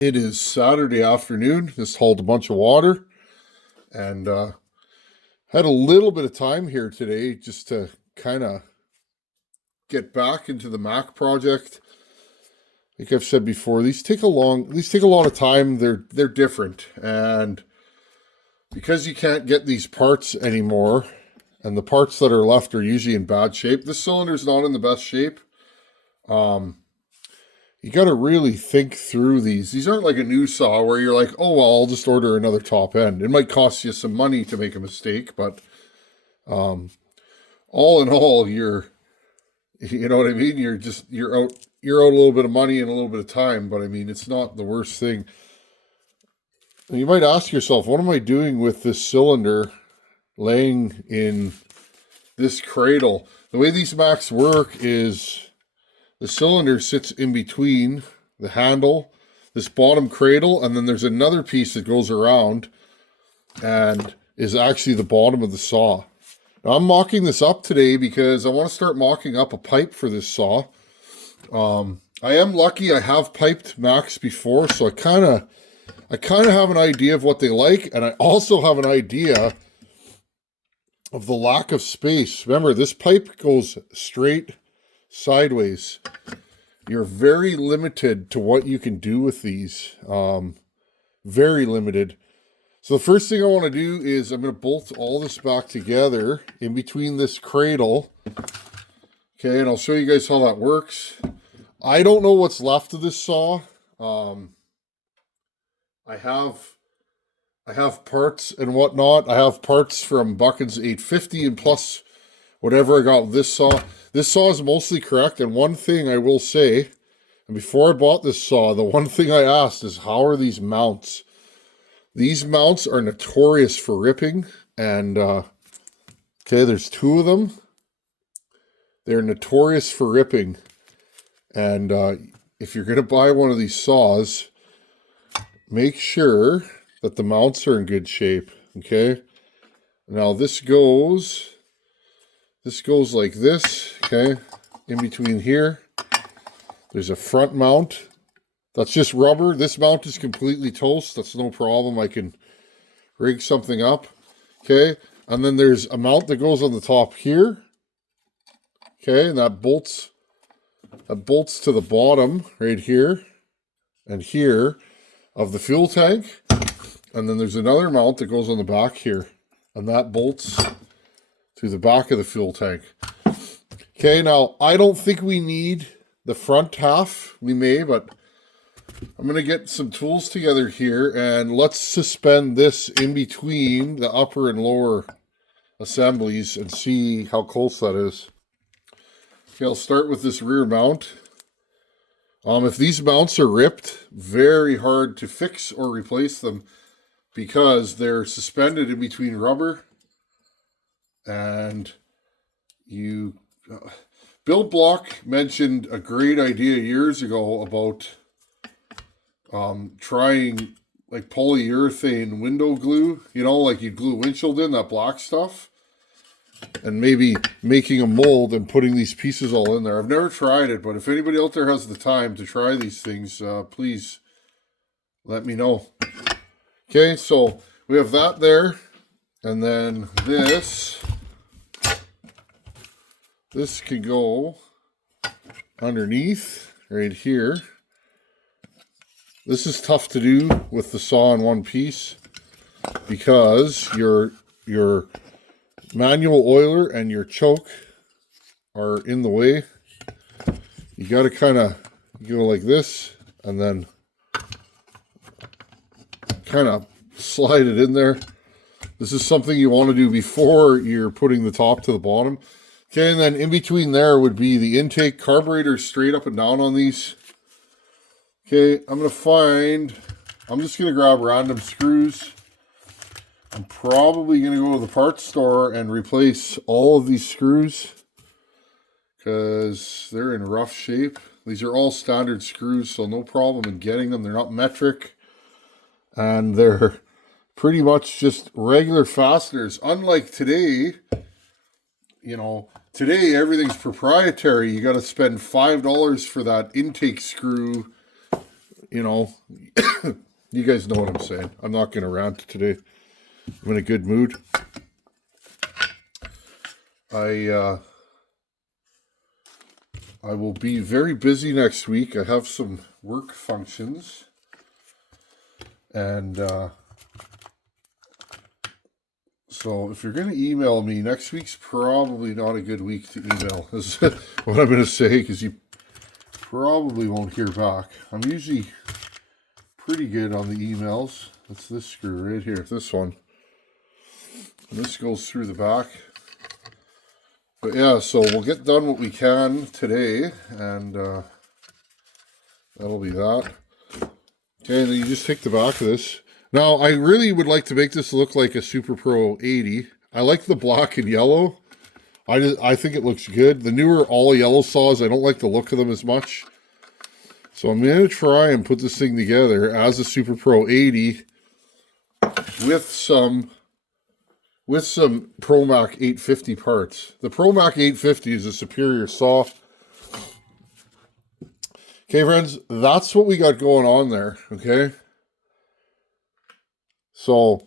It is Saturday afternoon. Just hauled a bunch of water and had a little bit of time here today just to kind of get back into the Mac project. Like I've said before, these take a lot of time. They're different, and because you can't get these parts anymore, and the parts that are left are usually in bad shape. This cylinder's not in the best shape. You got to really think through these. These aren't like a new saw where you're like, oh, well, I'll just order another top end. It might cost you some money to make a mistake, but all in all, you know what I mean? You're out a little bit of money and a little bit of time, but I mean, it's not the worst thing. And you might ask yourself, what am I doing with this cylinder laying in this cradle? The way these Macs work is the cylinder sits in between the handle, this bottom cradle, and then there's another piece that goes around and is actually the bottom of the saw. Now, I'm mocking this up today because I want to start mocking up a pipe for this saw. I am lucky I have piped Macs before, so I kind of have an idea of what they like, and I also have an idea of the lack of space. Remember, this pipe goes straight sideways. You're very limited to what you can do with these. Very limited. So the first thing I want to do is I'm going to bolt all this back together in between this cradle. Okay, and I'll show you guys how that works. I don't know what's left of this saw. I have parts and whatnot. I have parts from Buchan's 850 and plus whatever I got with this saw. This saw is mostly correct, and one thing I will say, and before I bought this saw, the one thing I asked is, how are these mounts? These mounts are notorious for ripping, and, okay, there's two of them. They're notorious for ripping, and if you're going to buy one of these saws, make sure that the mounts are in good shape, okay? Now this goes like this, okay? In between here, there's a front mount. That's just rubber. This mount is completely toast. That's no problem. I can rig something up, okay? And then there's a mount that goes on the top here, okay? And that bolts to the bottom right here and here of the fuel tank. And then there's another mount that goes on the back here, and that bolts to the back of the fuel tank. Okay, now I don't think we need the front half. We may, but I'm going to get some tools together here, and let's suspend this in between the upper and lower assemblies and see how close that is. Okay, I'll start with this rear mount. If these mounts are ripped, very hard to fix or replace them because they're suspended in between rubber. And Bill Block mentioned a great idea years ago about trying like polyurethane window glue, you know, like you glue windshield in, that black stuff, and maybe making a mold and putting these pieces all in there. I've never tried it, but if anybody out there has the time to try these things, please let me know. Okay, so we have that there, and then this can go underneath right here. This is tough to do with the saw in one piece because your manual oiler and your choke are in the way. You got to kind of go like this and then kind of slide it in there. This is something you want to do before you're putting the top to the bottom. Okay, and then in between there would be the intake. Carburetor straight up and down on these. Okay, I'm just going to grab random screws. I'm probably going to go to the parts store and replace all of these screws because they're in rough shape. These are all standard screws, so no problem in getting them. They're not metric, and they're pretty much just regular fasteners. Unlike today, you know, today everything's proprietary. You got to spend $5 for that intake screw you know, you guys know what I'm saying. I'm not going to rant today. I'm in a good mood. I will be very busy next week. I have some work functions. And so if you're going to email me, next week's probably not a good week to email, is what I'm going to say, because you probably won't hear back. I'm usually pretty good on the emails. That's this screw right here, this one. And this goes through the back. But yeah, so we'll get done what we can today, and that'll be that. Okay, and then you just take the back of this. Now, I really would like to make this look like a Super Pro 80. I like the black and yellow. I think it looks good. The newer all yellow saws, I don't like the look of them as much. So I'm going to try and put this thing together as a Super Pro 80 with some ProMac 850 parts. The ProMac 850 is a superior saw. Okay, friends, that's what we got going on there, okay? So,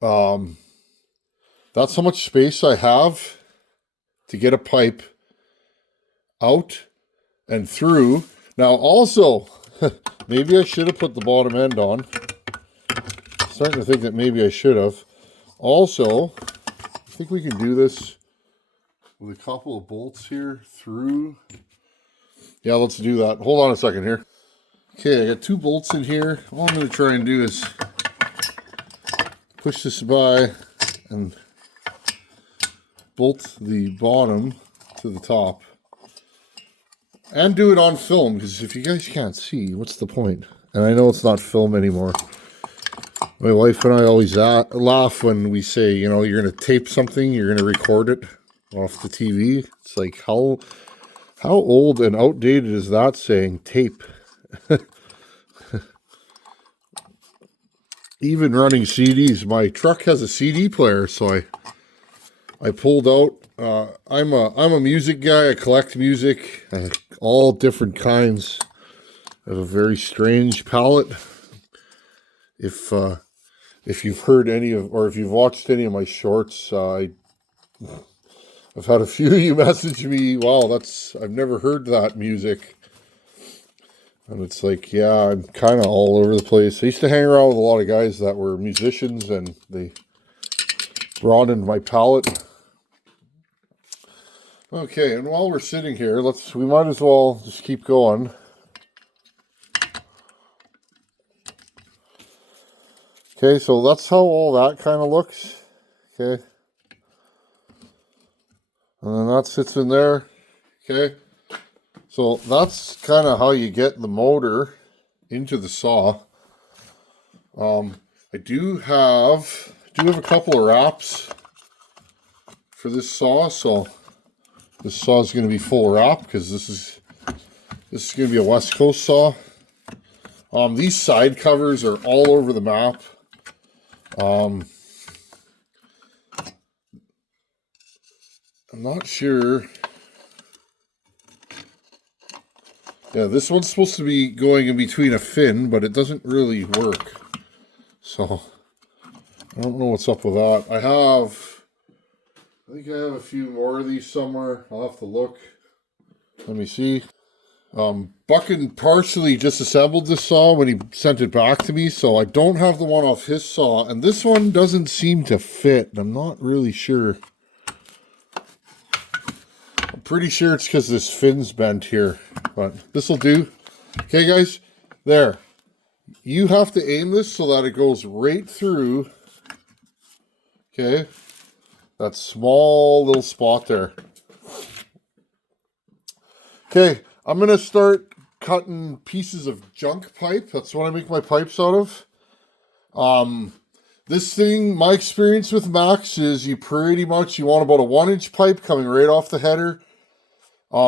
that's how much space I have to get a pipe out and through. Now, also, maybe I should have put the bottom end on. I'm starting to think that maybe I should have. Also, I think we can do this with a couple of bolts here through. Yeah, let's do that. Hold on a second here. Okay, I got 2 bolts in here. All I'm going to try and do is push this by and bolt the bottom to the top. And do it on film, because if you guys can't see, what's the point? And I know it's not film anymore. My wife and I always laugh when we say, you know, you're going to tape something, you're going to record it off the TV. It's like, how old and outdated is that saying, tape? Even running CDs. My truck has a CD player, so I pulled out. I'm a music guy. I collect music, all different kinds. I have a very strange palette. If you've heard any of, or if you've watched any of my shorts, I've had a few of you message me, wow, I've never heard that music. And it's like, yeah, I'm kind of all over the place. I used to hang around with a lot of guys that were musicians, and they broadened my palette. Okay, and while we're sitting here, we might as well just keep going. Okay, so that's how all that kind of looks. Okay. And then that sits in there. Okay. So that's kind of how you get the motor into the saw. I do have a couple of wraps for this saw, so this saw is going to be full wrap because this is going to be a West Coast saw. These side covers are all over the map. I'm not sure. Yeah, this one's supposed to be going in between a fin, but it doesn't really work. So, I don't know what's up with that. I think I have a few more of these somewhere. I'll have to look. Let me see. Buchan partially disassembled this saw when he sent it back to me, so I don't have the one off his saw. And this one doesn't seem to fit. I'm not really sure. I'm pretty sure it's because this fin's bent here, but this will do. Okay, guys, there. You have to aim this so that it goes right through, okay, that small little spot there. Okay, I'm going to start cutting pieces of junk pipe. That's what I make my pipes out of. This thing, my experience with Max is you want about a 1-inch pipe coming right off the header,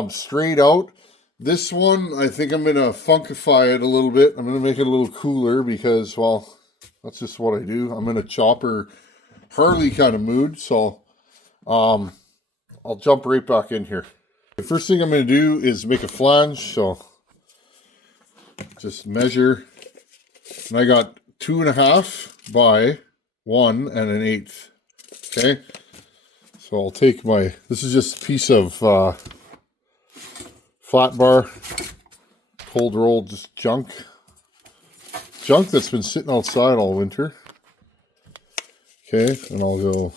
straight out. This one, I think I'm going to funkify it a little bit. I'm going to make it a little cooler because, well, that's just what I do. I'm in a chopper Harley kind of mood, so I'll jump right back in here. The first thing I'm going to do is make a flange, so just measure, and I got 2.5 by 1 1/8. Okay, so I'll take my, this is just a piece of flat bar, cold rolled, just junk that's been sitting outside all winter. Okay, and I'll go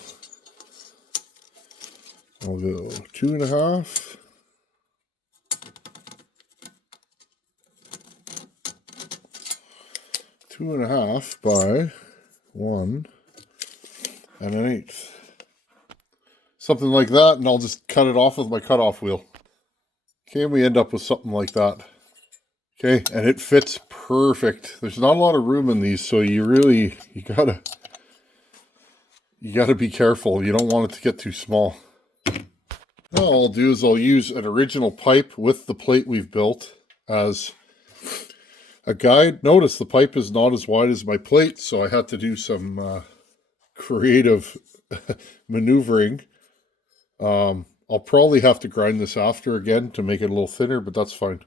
2.5. 2.5 by 1 1/8. Something like that, and I'll just cut it off with my cutoff wheel. Okay, and we end up with something like that. Okay, and it fits perfect. There's not a lot of room in these, so you gotta be careful. You don't want it to get too small. Now all I'll do is I'll use an original pipe with the plate we've built as a guide. Notice the pipe is not as wide as my plate, so I had to do some creative maneuvering. I'll probably have to grind this after again to make it a little thinner, but that's fine.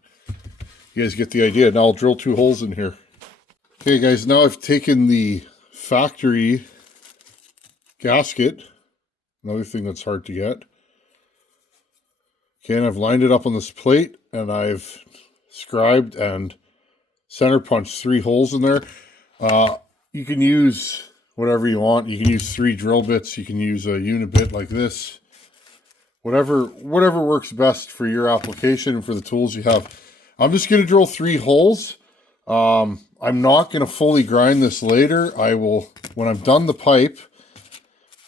You guys get the idea. Now I'll drill 2 holes in here. Okay guys, now I've taken the factory gasket, another thing that's hard to get. Okay, and I've lined it up on this plate, and I've scribed and center punched 3 holes in there. You can use whatever you want. You can use 3 drill bits. You can use a unibit like this. Whatever works best for your application and for the tools you have. I'm just going to drill 3 holes. I'm not going to fully grind this later. I will, when I'm done the pipe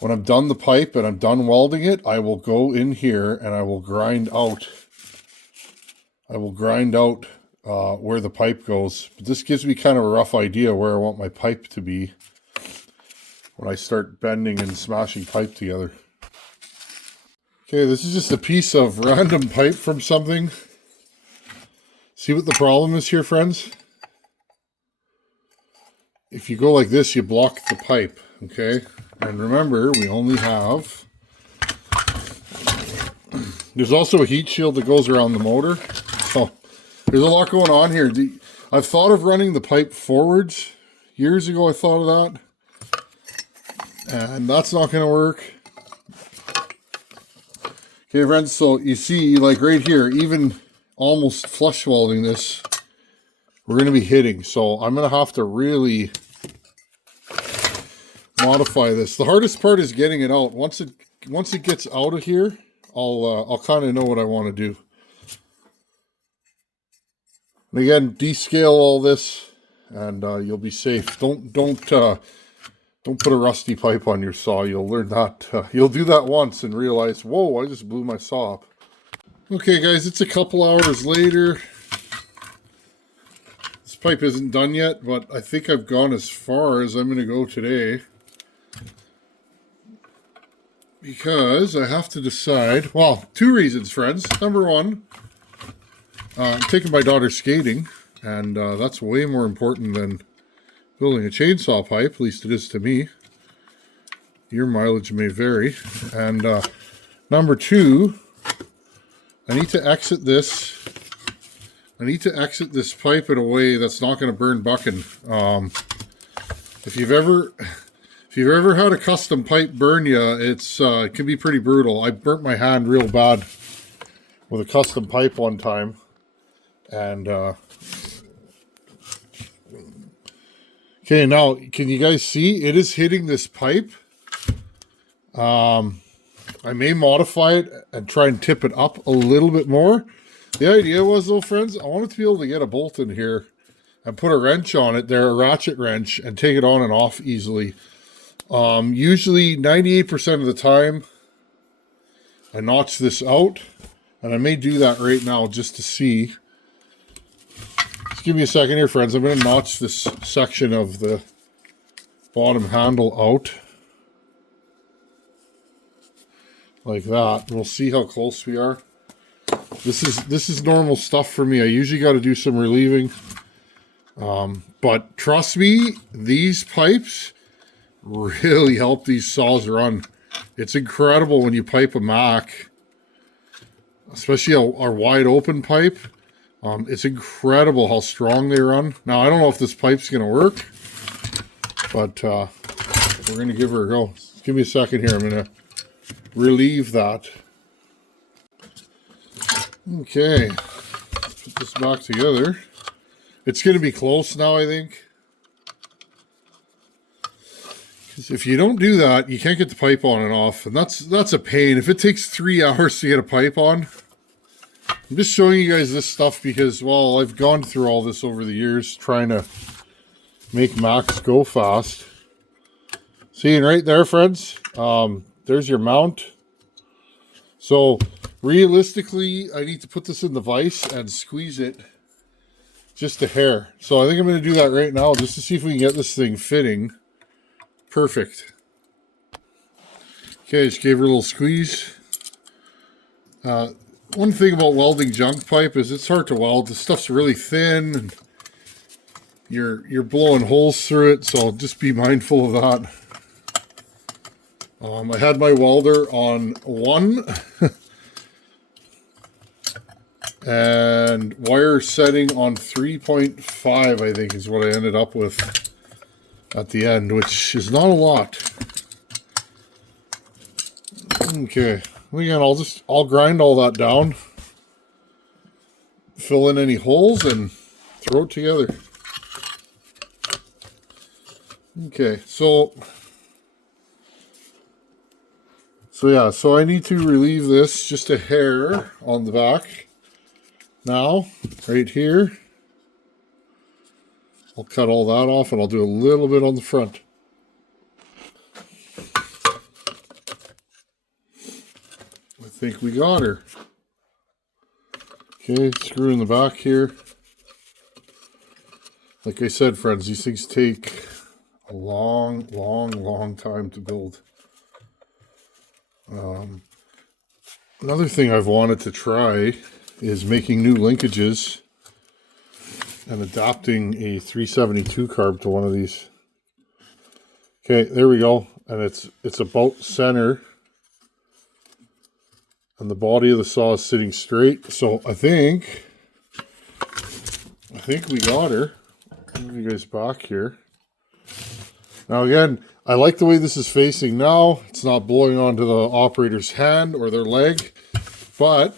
and I'm done welding it, I will go in here and I will grind out. Where the pipe goes. But this gives me kind of a rough idea where I want my pipe to be when I start bending and smashing pipe together. Okay, this is just a piece of random pipe from something. See what the problem is here, friends? If you go like this, you block the pipe, okay? And remember, we only have... There's also a heat shield that goes around the motor. So there's a lot going on here. I've thought of running the pipe forwards. Years ago I thought of that. And that's not going to work. Okay, friends, so you see, like right here, even almost flush welding this, we're going to be hitting. So I'm going to have to really modify this. The hardest part is getting it out. Once it gets out of here, I'll kind of know what I want to do. And again, descale all this, and you'll be safe. Don't put a rusty pipe on your saw. You'll learn that. You'll do that once and realize, whoa, I just blew my saw up. Okay, guys, it's a couple hours later. This pipe isn't done yet, but I think I've gone as far as I'm going to go today. Because I have to decide, well, 2 reasons, friends. Number 1, I'm taking my daughter skating, and that's way more important than building a chainsaw pipe, at least it is to me. Your mileage may vary. And number 2, I need to exit this. I need to exit this pipe in a way that's not going to burn bucking. If you've ever had a custom pipe burn you, it can be pretty brutal. I burnt my hand real bad with a custom pipe one time, and okay, now can you guys see it is hitting this pipe? I may modify it and try and tip it up a little bit more. The idea was, though, friends, I wanted to be able to get a bolt in here and put a wrench on it there, a ratchet wrench, and take it on and off easily. Usually 98% of the time I notch this out, and I may do that right now just to see. Just give me a second here, friends. I'm going to notch this section of the bottom handle out like that. We'll see how close we are. This is normal stuff for me. I usually got to do some relieving, but trust me, these pipes really help these saws run. It's incredible when you pipe a Mac, especially our wide open pipe. It's incredible how strong they run. Now, I don't know if this pipe's going to work, but we're going to give her a go. Give me a second here. I'm going to relieve that. Okay, let's put this back together. It's going to be close now, I think. Because if you don't do that, you can't get the pipe on and off, and that's a pain. If it takes 3 hours to get a pipe on, I'm just showing you guys this stuff because, well, I've gone through all this over the years trying to make Macs go fast. Seeing right there, friends, there's your mount. So realistically, I need to put this in the vise and squeeze it just a hair. So I think I'm going to do that right now just to see if we can get this thing fitting. Perfect. Okay, just gave her a little squeeze. One thing about welding junk pipe is it's hard to weld. The stuff's really thin and you're blowing holes through it, so just be mindful of that. I had my welder on 1 and wire setting on 3.5, I think is what I ended up with at the end, which is not a lot. Okay, again, I'll grind all that down, fill in any holes, and throw it together. Okay, so yeah, so I need to relieve this just a hair on the back. Now, right here, I'll cut all that off and I'll do a little bit on the front. I think we got her. Okay, screw in the back here. Like I said, friends, these things take a long time to build. Another thing I've wanted to try is making new linkages and adapting a 372 carb to one of these. Okay, there we go. And it's about center. And the body of the saw is sitting straight. So I think we got her. I'll move you guys back here. Now again, I like the way this is facing now. It's not blowing onto the operator's hand or their leg. But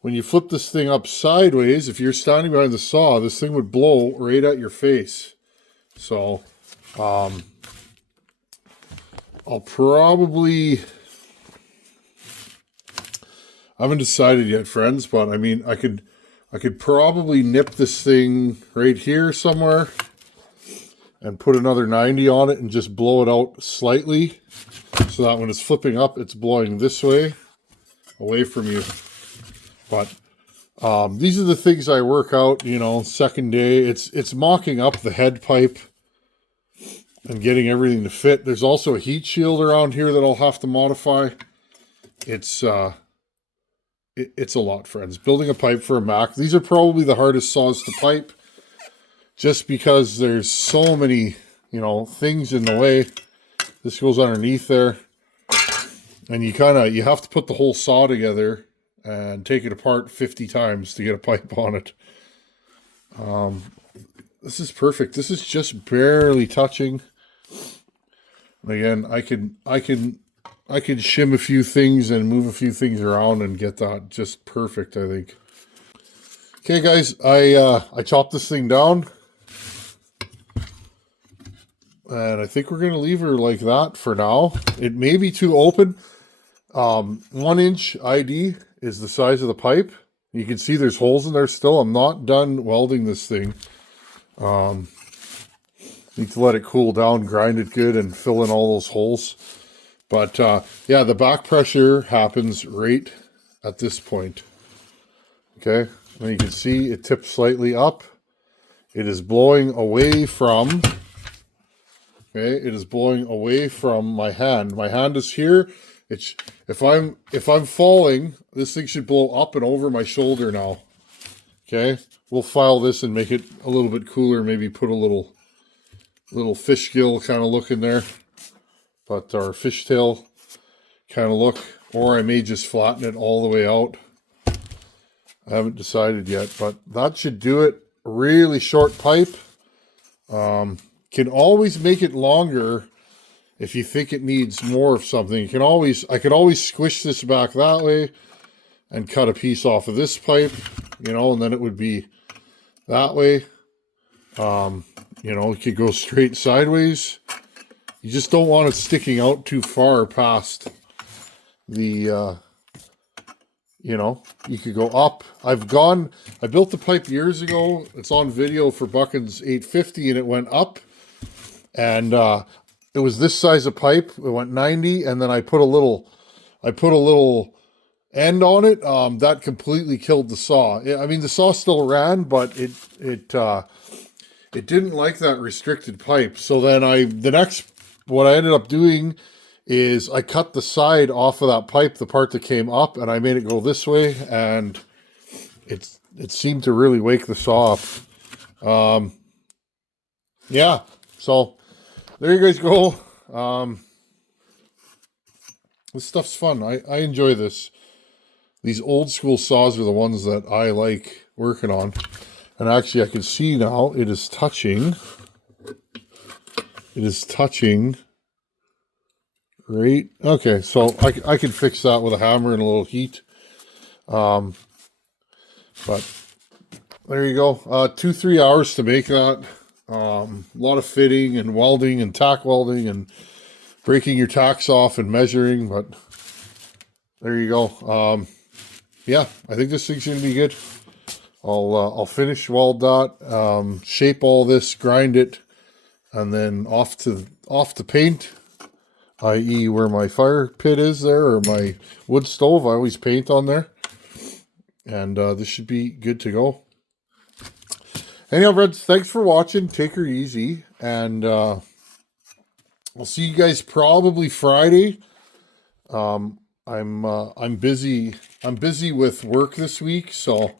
when you flip this thing up sideways, if you're standing behind the saw, this thing would blow right at your face. So I'll probably... I haven't decided yet, friends, but I mean, I could probably nip this thing right here somewhere and put another 90 on it and just blow it out slightly so that when it's flipping up, it's blowing this way away from you. But these are the things I work out, you know, second day. It's mocking up the head pipe and getting everything to fit. There's also a heat shield around here that I'll have to modify. It's a lot, friends. Building a pipe for a Mac. These are probably the hardest saws to pipe just because there's so many, you know, things in the way. This goes underneath there. And you have to put the whole saw together and take it apart 50 times to get a pipe on it. This is perfect. This is just barely touching. Again, I can shim a few things and move a few things around and get that just perfect, I think. Okay, guys, I chopped this thing down. And I think we're going to leave her like that for now. It may be too open. 1 inch ID is the size of the pipe. You can see there's holes in there still. I'm not done welding this thing. Need to let it cool down, grind it good, and fill in all those holes. But yeah, the back pressure happens right at this point. Okay, and you can see it tips slightly up. It is blowing away from... Okay, it is blowing away from my hand. My hand is here. If I'm falling, this thing should blow up and over my shoulder now. Okay, we'll file this and make it a little bit cooler. Maybe put a little fish gill kind of look in there, but our fishtail kind of look. Or I may just flatten it all the way out. I haven't decided yet, but that should do it. Really short pipe. Can always make it longer if you think it needs more of something. I could always squish this back that way and cut a piece off of this pipe, you know, and then it would be that way. You know, it could go straight sideways. You just don't want it sticking out too far past the, you know, you could go up. I built the pipe years ago. It's on video for Buchan's 850 and it went up. And it was this size of pipe. It went 90 and then I put a little end on it. That completely killed the saw. I mean, the saw still ran, but it didn't like that restricted pipe. So then what I ended up doing is I cut the side off of that pipe, the part that came up, and I made it go this way, and it seemed to really wake the saw up. Yeah, so there you guys go. This stuff's fun. I enjoy this. These old school saws are the ones that I like working on. And actually I can see now it is touching. It is touching. Right. Okay, so I can fix that with a hammer and a little heat. But there you go. 2-3 hours to make that. A lot of fitting and welding and tack welding and breaking your tacks off and measuring, but there you go. Yeah, I think this thing's gonna be good. I'll finish weld that, shape all this, grind it, and then off to paint, i.e. where my fire pit is there, or my wood stove. I always paint on there. And this should be good to go. Anyhow, friends, thanks for watching. Take her easy. And I'll see you guys probably Friday. I'm busy. I'm busy with work this week, so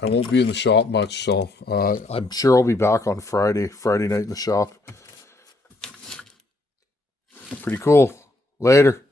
I won't be in the shop much. So I'm sure I'll be back on Friday night in the shop. Pretty cool. Later.